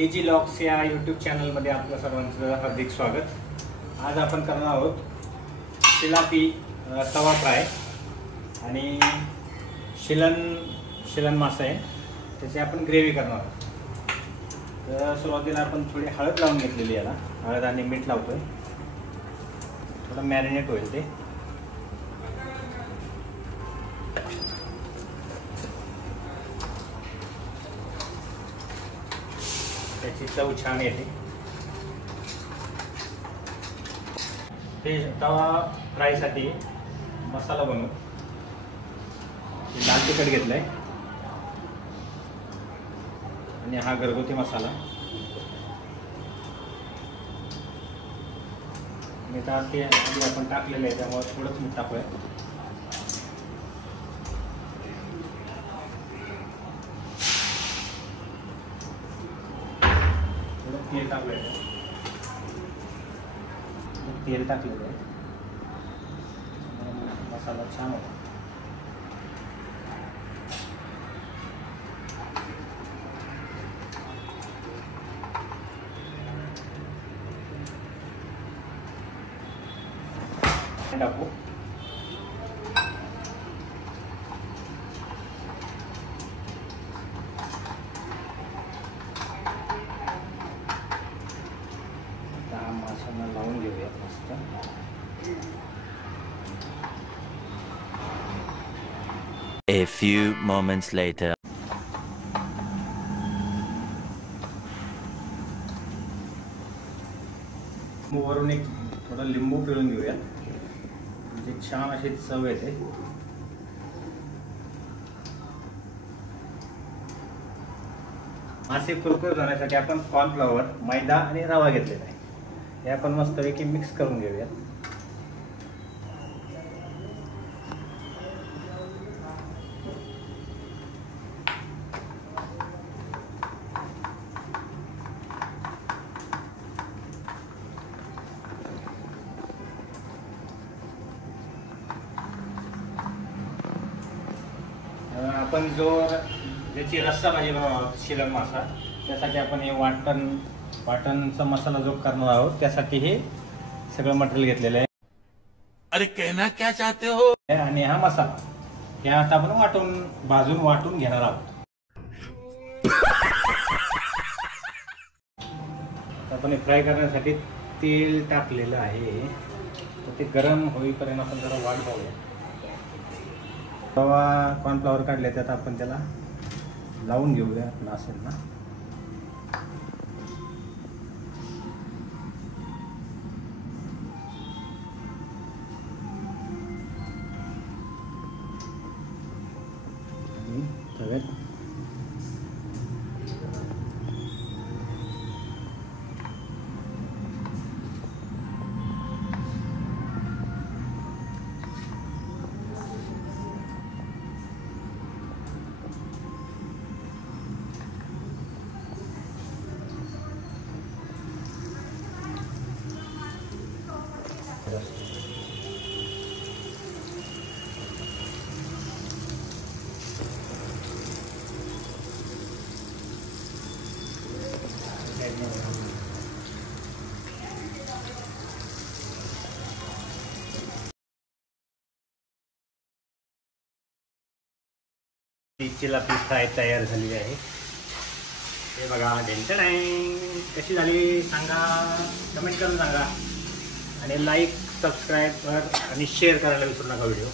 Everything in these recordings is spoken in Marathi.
एजी लॉक्स या यूट्यूब चॅनलमध्ये आपलं सर्वांचं हार्दिक स्वागत. आज आपण करणार आहोत शिलापी तवा फ्राय आणि शिलन मासा आहे, त्याची आपण ग्रेव्ही करणार आहोत. तर सुरुवातीला आपण थोडी हळद लावून घेतलेली, याला हळद आणि मीठ लावतोय, थोडं मॅरिनेट होईल ते. त्याची चव छान येते. ते तवा फ्रायसाठी मसाला बनवू. लाल तिखट घेतलंय आणि हा घरगुती मसाला. मीठ ते आधी आपण टाकलेलं आहे, त्यामुळे थोडंच मीठ टाकूया. तेल टाकलेलं आहे, तेल टाकलेलं आहे, मसाला छान होता. टाकू माशांना लावून घेऊया मस्त. A few moments later. वरून एक थोडा लिंबू पिळून घेऊया, म्हणजे छान अशी चव येते. मासे कुरकुरीत होण्यासाठी आपण कॉर्नफ्लॉवर, मैदा आणि रवा घेतलेला आहे. हे आपण मस्तपैकी मिक्स करून घेऊया. आपण ज्याची रस्सा भाजी बनवणार आहोत, शिलन मासा, त्यासाठी आपण हे वाटणचा मसाला जो करणार आहोत, त्यासाठी हे सगळं मटेरियल घेतलेलं आहे. अरे कहना क्या चाहते हो? आणि हा मसाला हे आता आपण भाजून वाटून घेणार आहोत. आपण हे फ्राय करण्यासाठी तेल टाकलेलं आहे, तर ते गरम होईपर्यंत आपण जरा वाट पाहूया. तवा कॉर्नफ्लॉवर काढले, त्यात आपण त्याला लावून घेऊया. आपलं असेल ना, तव्यात शिलापी फ्राय तयार झालेली आहे. हे बघा, कशी झाली सांगा, कमेंट करून सांगा. आणि लाईक, सबस्क्राईब आणि शेअर करायला विसरू नका व्हिडिओ.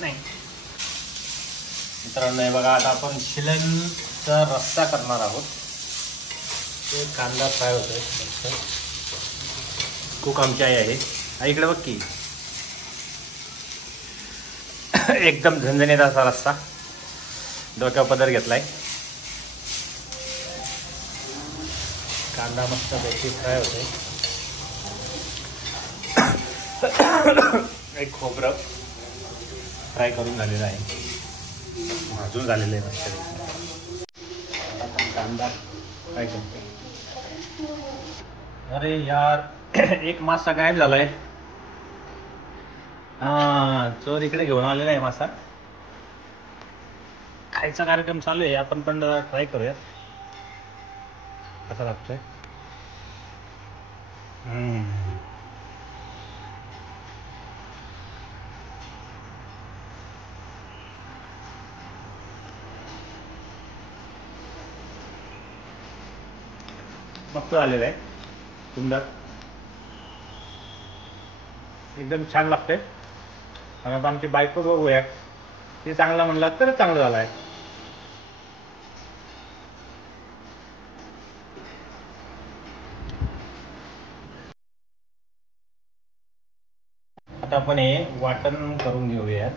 नाही मित्रांनो, हे बघा, आता आपण शिलनचा रस्सा करणार आहोत. ते कांदा फ्राय होतोय. कुक आमची आई आहे. इकडे बघ की, एकदम झणझणीत असा रस्सा. डोक्यावर पदर घेतलाय. कांदा मस्त पैकी फ्राय होते. एक खोबरं फ्राय करून झालेलं आहे, भाजून झालेलं आहे मस्त. कांदा फ्राय करतो. अरे यार, एक मासा गायब झालाय. चोर इकडे घेऊन आलेला आहे मासा. खायचा कार्यक्रम चालू आहे, आपण पण ट्राय करूया कसा लागतोय. मस्त झालेलं आहे, सुंदर एकदम छान लागते. आणि आता आमची बायको बघूया, ते चांगला म्हणला तर चांगलं झालं आहे. आता आपण हे वाटण करून घेऊया.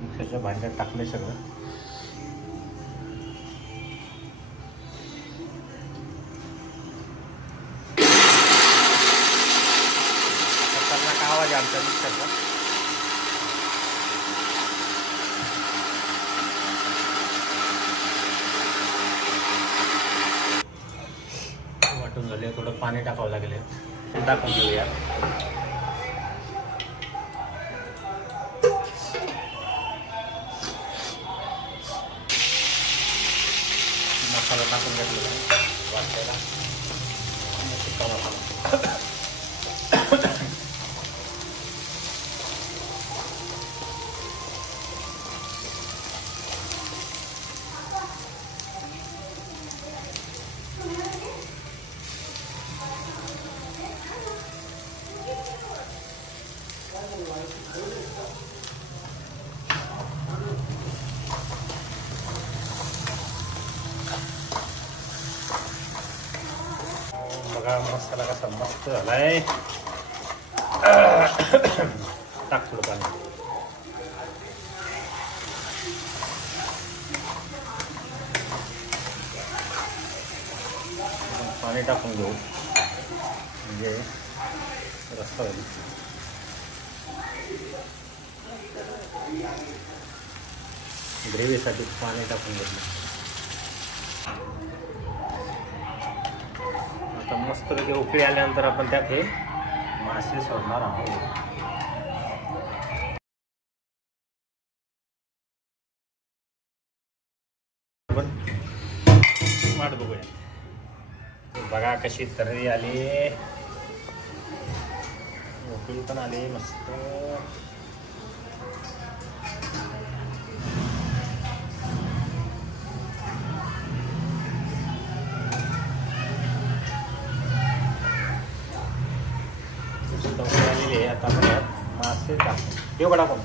मिक्सरच्या भांड्यात टाकलंय सगळं. आवाज आमच्या मिक्सरचा. वाटून झाले, थोडं पाणी टाकावं लागेल, ते टाकून घेऊया. मसाला टाकून घेतलेला आहे वाटायला. सुका मसाला. बघा मसाला कसा मस्त झालाय. टाक थोडं पाणी. पाणी टाकून घेऊ म्हणजे रस्ता होईल. ग्रेव्हीसाठी पाणी टाकून घेतलं. आता मस्तपैकी उकळी आल्यानंतर आपण त्यात हे मासे सोडणार आहोत. आपण वाट बघूया. बघा कशी तर्री आली, उकळी पण आली मस्त. आता आपण यात मासे टाकू. येऊ का टाकून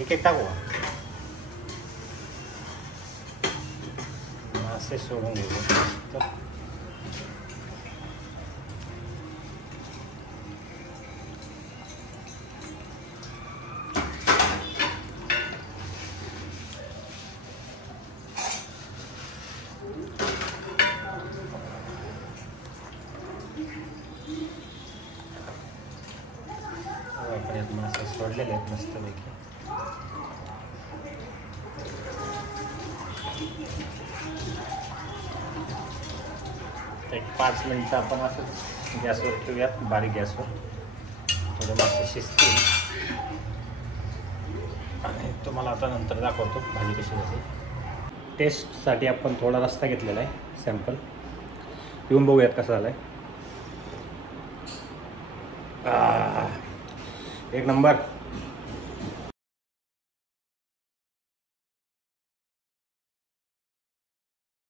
एक एक टाकू. मासे सोडून घेऊ. मासे सोडलेले आहेत मस्तपैकी. एक 5 मिनिटं आपण असं गॅसवर ठेवूयात, बारीक गॅसवर. थोडे मासे शिजतील आणि तुम्हाला आता नंतर दाखवतो भाजी कशी झाली. टेस्टसाठी आपण थोडा रस्सा घेतलेला आहे सॅम्पल. पिऊन बघूयात कसा झाला आहे. एक नंबर.